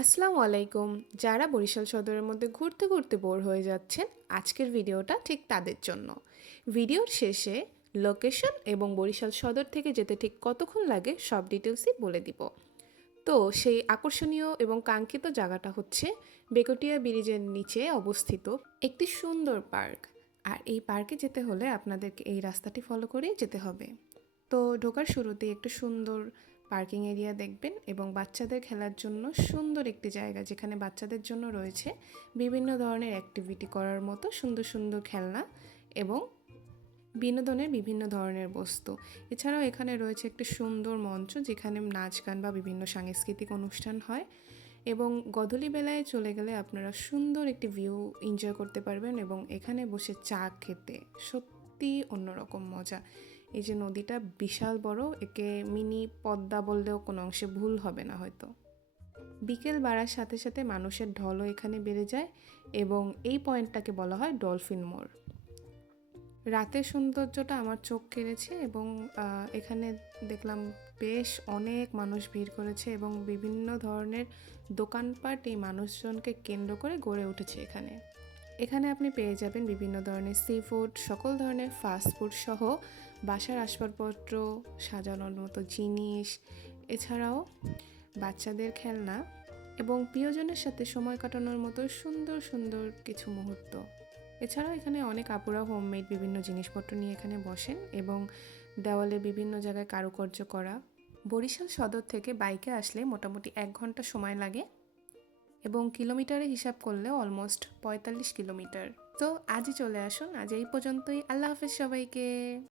আসসালামু আলাইকুম। যারা বরিশাল সদরের মধ্যে ঘুরতে ঘুরতে বোর হয়ে যাচ্ছেন, আজকের ভিডিওটা ঠিক তাদের জন্য। ভিডিওর শেষে লোকেশন এবং বরিশাল সদর থেকে যেতে ঠিক কতক্ষণ লাগে সব ডিটেলসই বলে দিব। তো সেই আকর্ষণীয় এবং কাঙ্ক্ষিত জায়গাটা হচ্ছে বেকটিয়া ব্রিজের নিচে অবস্থিত একটি সুন্দর পার্ক। আর এই পার্কে যেতে হলে আপনাদেরকে এই রাস্তাটি ফলো করেই যেতে হবে। তো ঢোকার শুরুতে একটু সুন্দর পার্কিং এরিয়া দেখবেন এবং বাচ্চাদের খেলার জন্য সুন্দর একটি জায়গা, যেখানে বাচ্চাদের জন্য রয়েছে বিভিন্ন ধরনের অ্যাক্টিভিটি করার মতো সুন্দর সুন্দর খেলনা এবং বিনোদনের বিভিন্ন ধরনের বস্তু। এছাড়াও এখানে রয়েছে একটি সুন্দর মঞ্চ, যেখানে নাচ গান বা বিভিন্ন সাংস্কৃতিক অনুষ্ঠান হয়। এবং গধূলি বেলায় চলে গেলে আপনারা সুন্দর একটি ভিউ এনজয় করতে পারবেন এবং এখানে বসে চা খেতে সত্যি অন্যরকম মজা। এই যে নদীটা বিশাল বড়, একে মিনি পদ্মা বললেও কোনো অংশে ভুল হবে না হয়তো। বিকেল বাড়ার সাথে সাথে মানুষের ঢলও এখানে বেড়ে যায় এবং এই পয়েন্টটাকে বলা হয় ডলফিন মোড়। রাতের সৌন্দর্যটা আমার চোখ কেড়েছে এবং এখানে দেখলাম বেশ অনেক মানুষ ভিড় করেছে এবং বিভিন্ন ধরনের দোকানপাট এই মানুষজনকে কেন্দ্র করে গড়ে উঠেছে এখানে। এখানে আপনি পেয়ে যাবেন বিভিন্ন ধরনের সি ফুড, সকল ধরনের ফাস্ট ফুড সহ বাসার আসবাবপত্র, সাজানোর মতো জিনিস, এছাড়াও বাচ্চাদের খেলনা এবং প্রিয়জনের সাথে সময় কাটানোর মতো সুন্দর সুন্দর কিছু মুহূর্ত। এছাড়াও এখানে অনেক আপুরা হোমমেড বিভিন্ন জিনিসপত্র নিয়ে এখানে বসেন এবং দেওয়ালে বিভিন্ন জায়গায় কারুকার্য করা। বরিশাল সদর থেকে বাইকে আসলে মোটামুটি 1 ঘন্টা সময় লাগে এবং কিলোমিটারে হিসাব করলে অলমোস্ট 45 কিলোমিটার। তো আজই চলে আসুন। আজ এই পর্যন্তই। আল্লাহ হাফেজ সবাইকে।